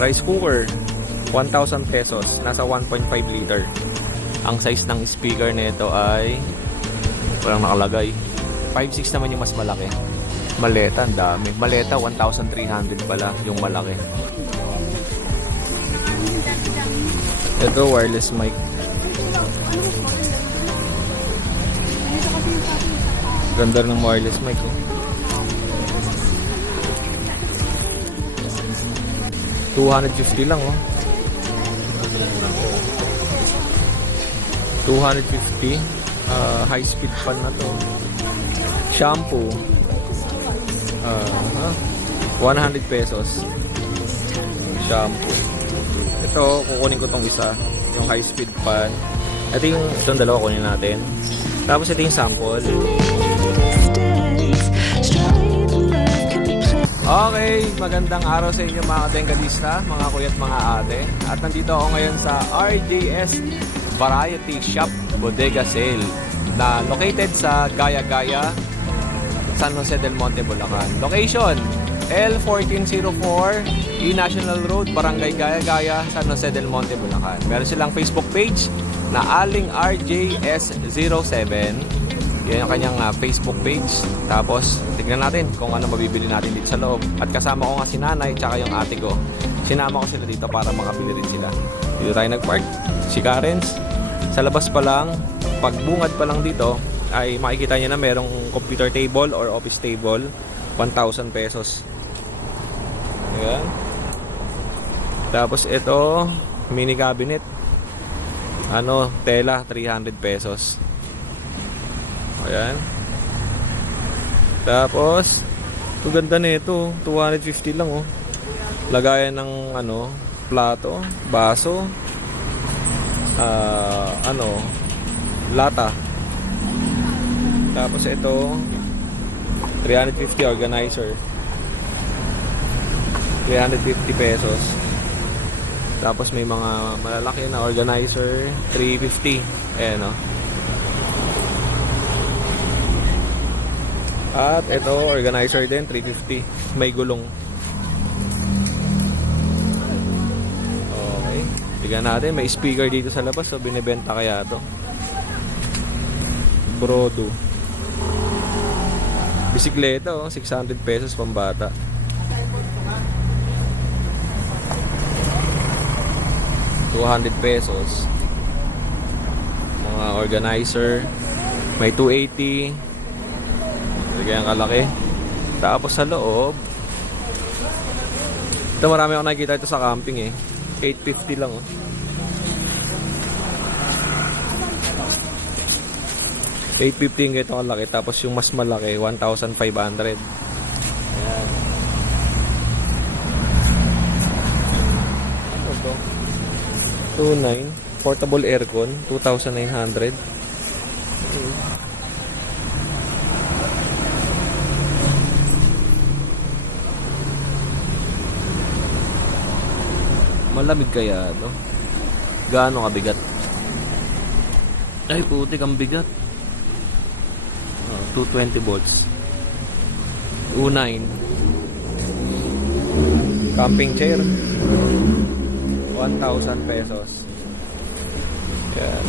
Rice cooker, 1,000 pesos. Nasa 1.5 liter. Ang size ng speaker nito ay walang nakalagay. 5.6 naman yung mas malaki. Maleta, ang dami. Maleta, 1,300 pala yung malaki. Ito, wireless mic. Ganda ng wireless mic, oh. 250 lang, oh. 250. High speed pan na to. Shampoo. 100 pesos. Shampoo. Ito, kukunin ko tong isa. Yung high speed pan. Ito yung itong dalawa kunin natin. Tapos ito yung sample. Okay, magandang araw sa inyo mga katengkalista, mga kuya at mga ate. At nandito ako ngayon sa RJS Variety Shop Bodega Sale na located sa Gaya-Gaya, San Jose del Monte, Bulacan. Location, L1404 E National Road, Barangay Gaya-Gaya, San Jose del Monte, Bulacan. Meron silang Facebook page na Aling RJS07. Yan yung kanyang Facebook page. Tapos, tignan natin kung ano mabibili natin dito sa loob. At kasama ko nga si nanay tsaka yung ate ko. Sinama ko sila dito para makabili rin sila. Dito tayo nag-park. Si Karen's. Sa labas pa lang, pagbungad pa lang dito, ay makikita niya na merong computer table or office table. 1,000 pesos. Ayan. Tapos ito, mini cabinet. Tela, 300 pesos. Ayan. Tapos, ito ganda nito, 250 lang, oh. Lagayan ng plato, baso, lata. Tapos ito, 350 organizer. 350 pesos. Tapos may mga malalaki na organizer, 350. Ayan, oh. At ito, organizer din, 350. May gulong. Okay. Tignan natin, may speaker dito sa labas. So, binibenta kaya ito. Brodo. Bisikleta, 600 pesos pambata. ₱200 pesos. Mga organizer. May 280. Kaya ang kalaki. Tapos sa loob, ito marami ako nakikita ito sa camping, 850 lang, oh. 850 yung ito kalaki. Tapos yung mas malaki, 1,500. Ayan. Ano to? 2.9 portable aircon, 2,900. Malamig kaya ito? Gaano kabigat? Ay putik, ang bigat. 220 volts. 2.9 camping chair, 1,000 pesos. Yan.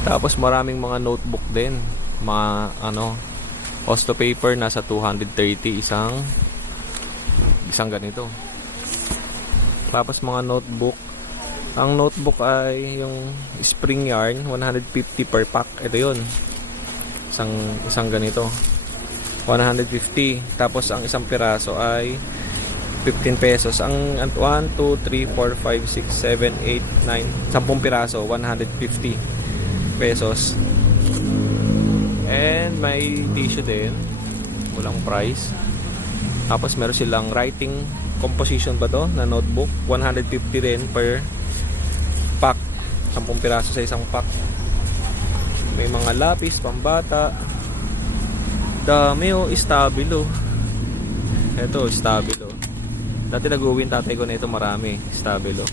Tapos maraming mga notebook din. Mga Osto paper, nasa 230 isang ganito. Tapos mga notebook. Ang notebook ay yung spring yarn, 150 per pack. Ito yun. Isang ganito. 150. Tapos ang isang piraso ay 15 pesos. Ang 1, 2, 3, 4, 5, 6, 7, 8, 9, 10 piraso, 150 pesos. And may tissue din. Walang price. Tapos meron silang writing composition ba to na notebook, 150 din per pack, 10 piraso sa isang pack. May mga lapis pambata, dami, stabilo. Ito, stabilo. Dati nag-uwin tatay ko na ito, marami stabilo.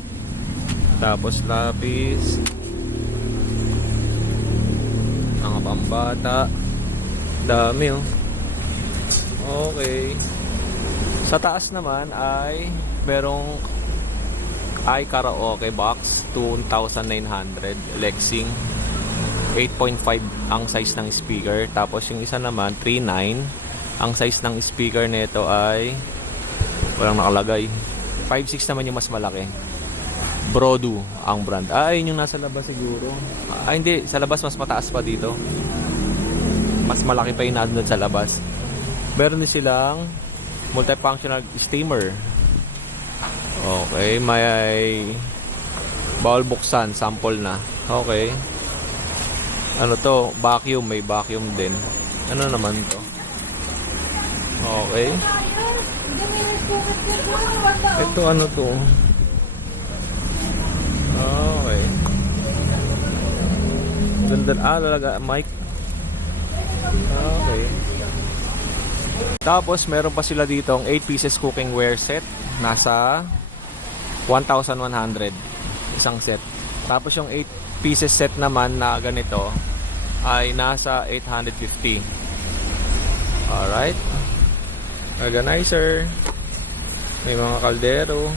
Tapos lapis, mga pambata, dami, okay. Sa taas naman ay merong karaoke box 2,900 Lexing 8.5 ang size ng speaker. Tapos yung isa naman 3.9 ang size ng speaker nito ay walang nakalagay. 5.6 naman yung mas malaki. Brodu ang brand. Ayun yung nasa labas siguro. Hindi, sa labas mas mataas pa dito. Mas malaki pa yung nandun sa labas. Meron din silang multifunctional steamer. Okay, may bawal buksan, sample na. Okay. Ano to? Vacuum, may vacuum din. Ano naman to? Okay. Ito ano to? Okay. Ganda, talaga mic. Okay. Tapos meron pa sila ditong 8 pieces cookware set. Nasa 1,100 isang set. Tapos yung 8 pieces set naman na ganito ay nasa 850. Alright. Organizer. May mga kaldero.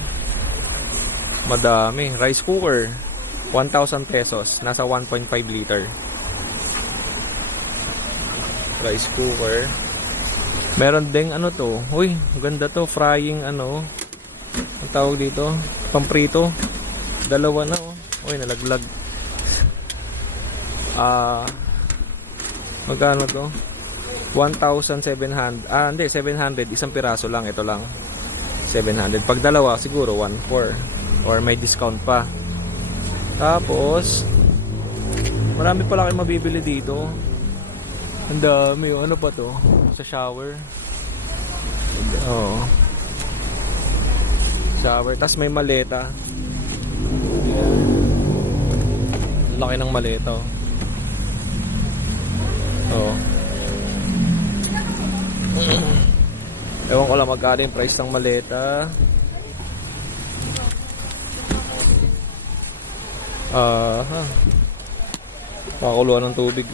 Madami. Rice cooker. 1,000 pesos. Nasa 1.5 liter. Rice cooker. Meron ding ano to. Uy, ganda to. Frying ano. Ang tawag dito. Pamprito. Dalawa na oh. Uy, nalaglag. Magkano to? 1,700. Hindi, 700. Isang piraso lang. Ito lang. 700. Pag dalawa, siguro 1,400. Or may discount pa. Tapos, marami pala kayo mabibili dito. Ang dami. Ano pa to? Sa shower. Oo. Shower. Tapos may maleta. Laki ng maleta. Oo. Ewan ko lang magkano yung price ng maleta. Pakakuluan ng tubig.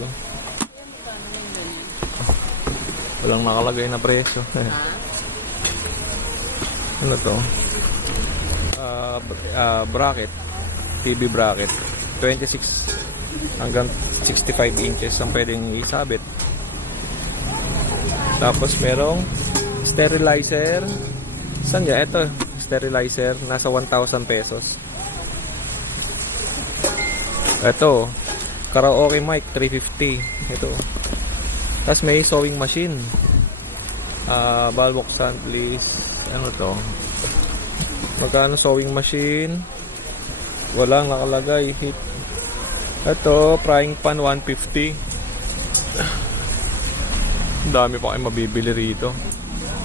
Walang nakalagay na presyo. Ano to? Bracket. TV bracket. 26 hanggang 65 inches ang pwedeng isabit. Tapos merong sterilizer. Saan ya? Ito, sterilizer. Nasa 1,000 pesos. Ito, karaoke mic, 350. Ito. Tapos may sewing machine. Ball buksan, please. Ano to? Magkano sewing machine? Walang nakalagay. Ito, frying pan, 150. Ang dami pa kayo mabibili rito.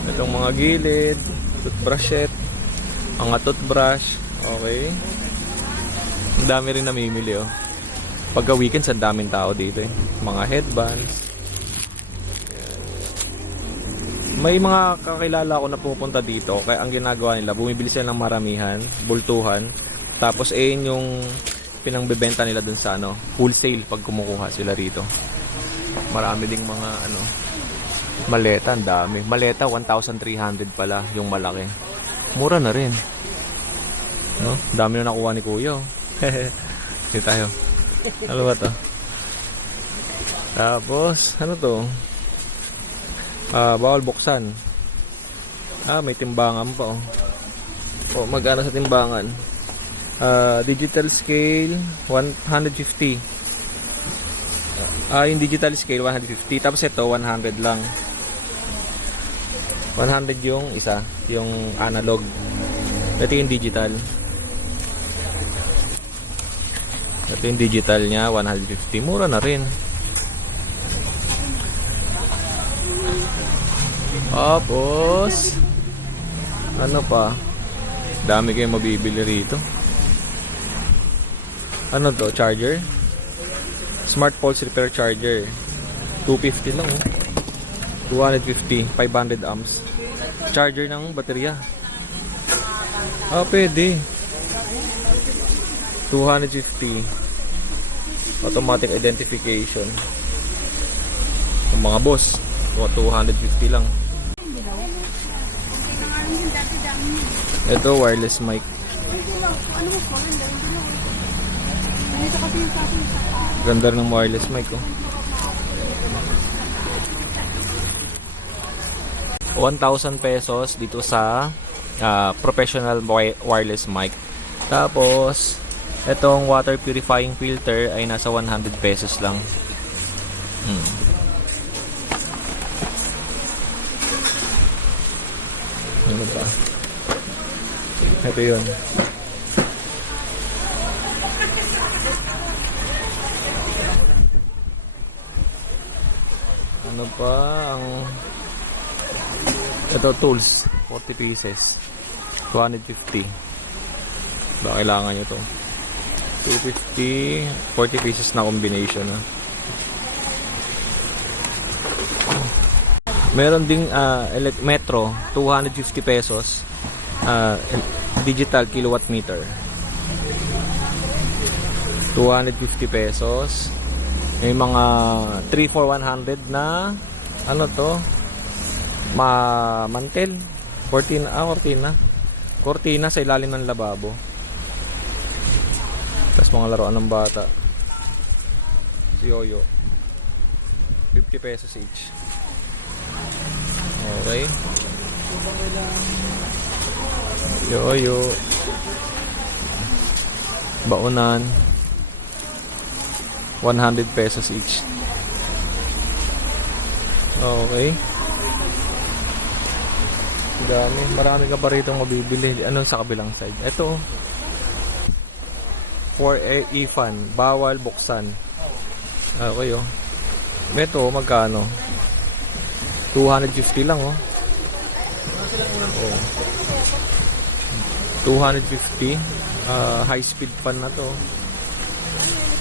Itong mga gilid, toothbrushet, mga toothbrush. Okay. Ang dami rin namimili oh. Pagka weekends, ang daming tao dito eh. Mga headbands. May mga kakilala ko na pupunta dito. Kaya ang ginagawa nila, bumibili sila ng maramihan, bultuhan. Tapos yung pinangbebenta nila dun sa wholesale pag kumukuha sila rito. Marami ding mga maleta, ang dami. Maleta 1,300 pala yung malaki. Mura na rin. No? Dami na nakuha ni Kuya. Sige tayo. Ano ba to? Tapos, ano to? Bawal buksan. May timbangan pa oh. Magkano sa timbangan? Digital scale 150. Yung digital scale 150. Tapos ito 100 lang. 100 yung isa, yung analog. Ito yung digital. Ito yung digital nya 150. Mura na rin. Tapos ano pa? Dami kayong mabibili rito. Ano to? Charger? Smart Pulse Repair Charger. 250 lang oh. 250, 500 amps. Charger ng baterya. Pwede. 250. Automatic identification. Ang mga boss, 250 lang. Ito, wireless mic. Ganda ng wireless mic, oh. 1,000 pesos dito sa professional wireless mic. Tapos, itong water purifying filter ay nasa 100 pesos lang. Ano ba? Ito yun. Ano pa ang ito, tools, 40 pieces, 250. Ba kailangan nyo to? 250, 40 pieces na combination, ha? Meron ding Metro, 250 pesos, digital kilowatt meter, 250 pesos. May mga 3 for 100 na ano to, mantel, cortina sa ilalim ng lababo. Tapos mga laruan ng bata, yoyo, 50 pesos each. Okay, yoyo, baunan, 100 pesos each. Okay, dami, marami ka pa rito mabibili. Ano sa kabilang side? Ito, for e-fan, bawal buksan. Okay, oh. Ito, magkano? 250 lang, oh. Oh. 250. High speed fan na to.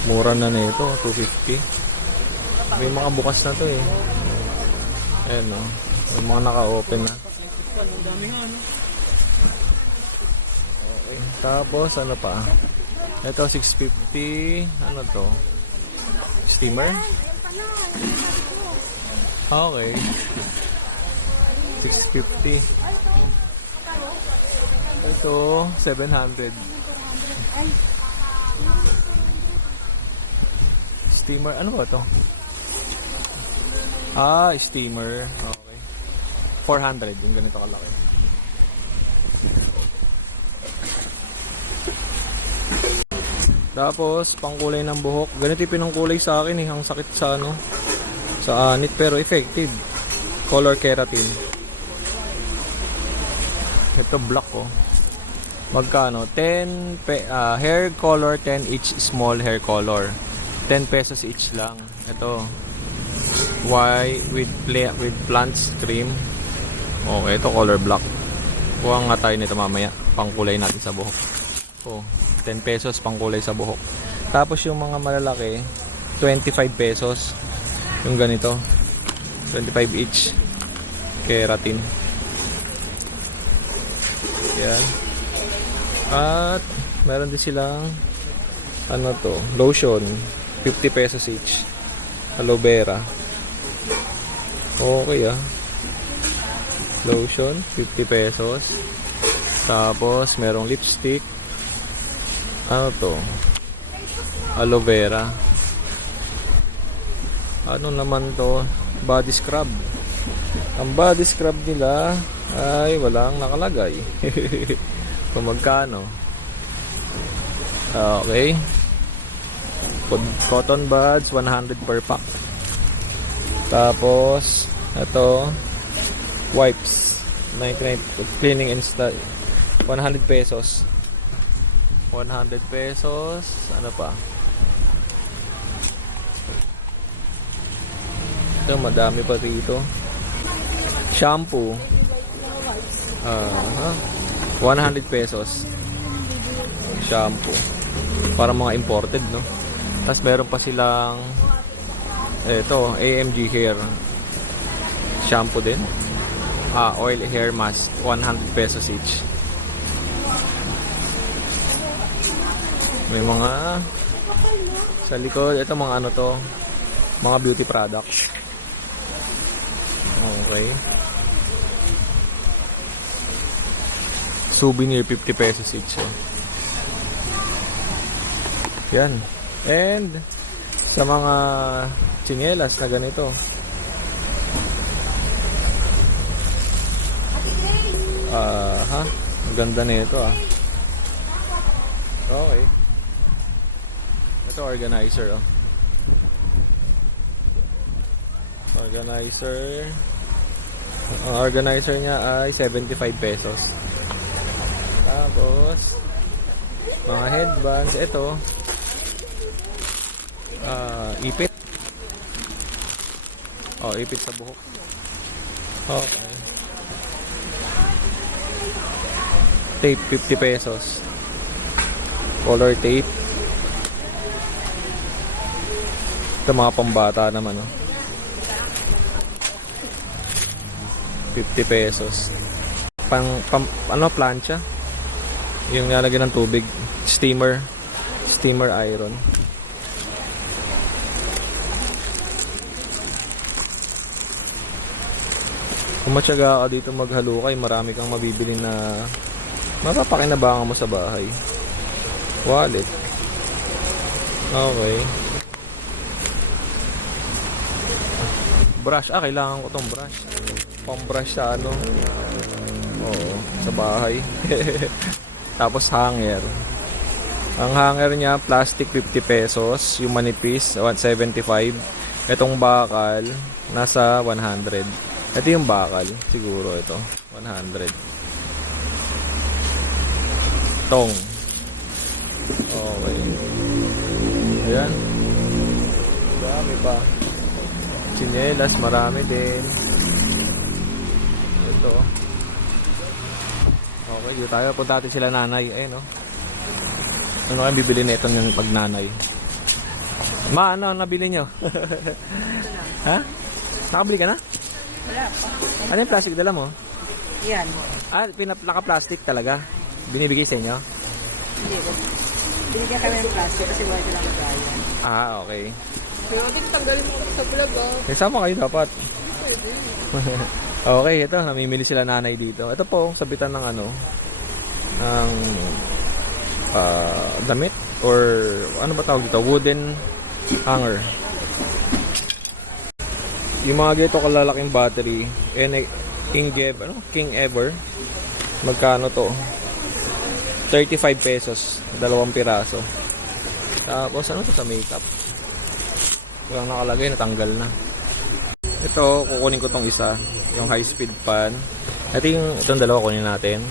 Mura na nito, 250. May mga bukas na to, eh. Ayan, oh. May mga naka-open na. Okay. Tapos ano pa? Ito 650. Ano to? Steamer? Okay. 650. Ito 700. Steamer, ano ba to? Steamer. Okay. 400, yung ganito kalaki. Tapos, pangkulay ng buhok. Ganito yung pinangkulay sa akin, eh. Ang sakit sa ano, sa anit, pero effective. Color keratin. Ito black, oh. Magkano? 10 hair color, 10 each small hair color. 10 pesos each lang. Ito with plants cream. Okay, ito color black. Kuha nga tayo nito mamaya. Pangkulay natin sa buhok. Oh, 10 pesos pangkulay sa buhok. Tapos yung mga malalaki, 25 pesos. Yung ganito, 25 each. Keratin. Yan. At meron din silang ano to, lotion, 50 pesos each. Aloe vera. Okay, ah. Lotion, 50 pesos. Tapos merong lipstick. Ano to? Aloe vera. Ano naman to? Body scrub. Ang body scrub nila ay walang nakalagay. Kung magkano. Okay. Cotton buds, 100 per pack. Tapos ito, wipes, 99 cleaning and 100 pesos. 100 pesos. Ano pa? Ito, madami pa rito. Shampoo, 100 pesos. Shampoo. Para mga imported, no? Tapos meron pa silang ito, AMG hair shampoo din. Oil hair mask, 100 pesos each. May mga sa likod, ito mga ano to, mga beauty products. Okay. Souvenir, 50 pesos each. Oh. Yan. And sa mga tsinelas na ganito. Ang ganda nito ah. Okay. Ito organizer oh. Organizer. Ang organizer niya ay 75 pesos. Tapos mga headbands, ito ipit. Oh, ipit sa buhok. Okay. Tape, 50 pesos. Color tape. Ito mga pambata naman, oh. 50 pesos. Plancha. Yung nilalagyan ng tubig. Steamer iron. Kung matyaga ka dito maghalukay, marami kang mabibili na mapapakinabangan mo sa bahay. Wallet. Okay. Brush. Kailangan ko tong brush. Pang-brush sa Oo, sa bahay. Tapos hanger. Ang hanger niya, plastic 50 pesos. Yung manipis, 175. Itong bakal, nasa 100. Ito yung bakal, siguro ito. 100. Tong. Okay. Ayan. Dami pa. Tsinelas, marami din. Ito. Okay, dito tayo. Punta natin sila nanay. Ayun, no? Ano kayong bibili na itong yung pagnanay? Ma, ano nabili nyo? Ha? Nakabili ka na? Wala pa. Ano yung plastic dala mo? Yan. Naka-plastic talaga? Binibigay sa inyo? Hindi ko. Binigyan kami ng plastic kasi wala silang magayan. Okay. Pero tanggalin mo sa vlog Nagsama kayo dapat. Okay, ito. Namimili sila nanay dito. Ito po, sabitan ng ng damit or ano ba tawag dito? Wooden hanger. Yung mga ganito kalalaking battery, King Ever. Magkano to? 35 pesos, 2 piraso. Tapos ano to sa makeup? Walang nakalagay, natanggal na. Ito, kukunin ko tong isa, yung high speed pan. Itong dalawa kunin natin.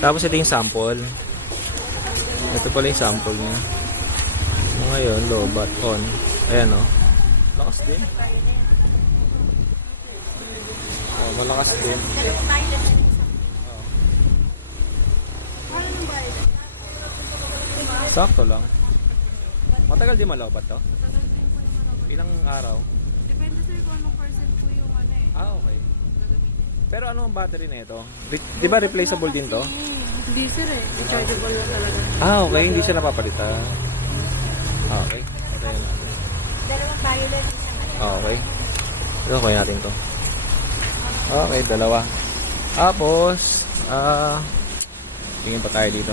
Tapos ito yung sample. Ito pala yung sample niya. Ngayon, low bat on. Ayan o. Lakas din. Malakas din. Sakto lang. Matagal di malabat to? Ilang araw? Depende sir kung anong percent po yung Okay. Pero ano ang battery na ito? Di ba replaceable din to? Hindi sir rechargeable lang talaga. Okay. Hindi siya napapalitan. Okay. Okay. Dalawang violet. Okay. Ito, kunin natin to. Okay, dalawa. Tapos, tingin pa tayo dito.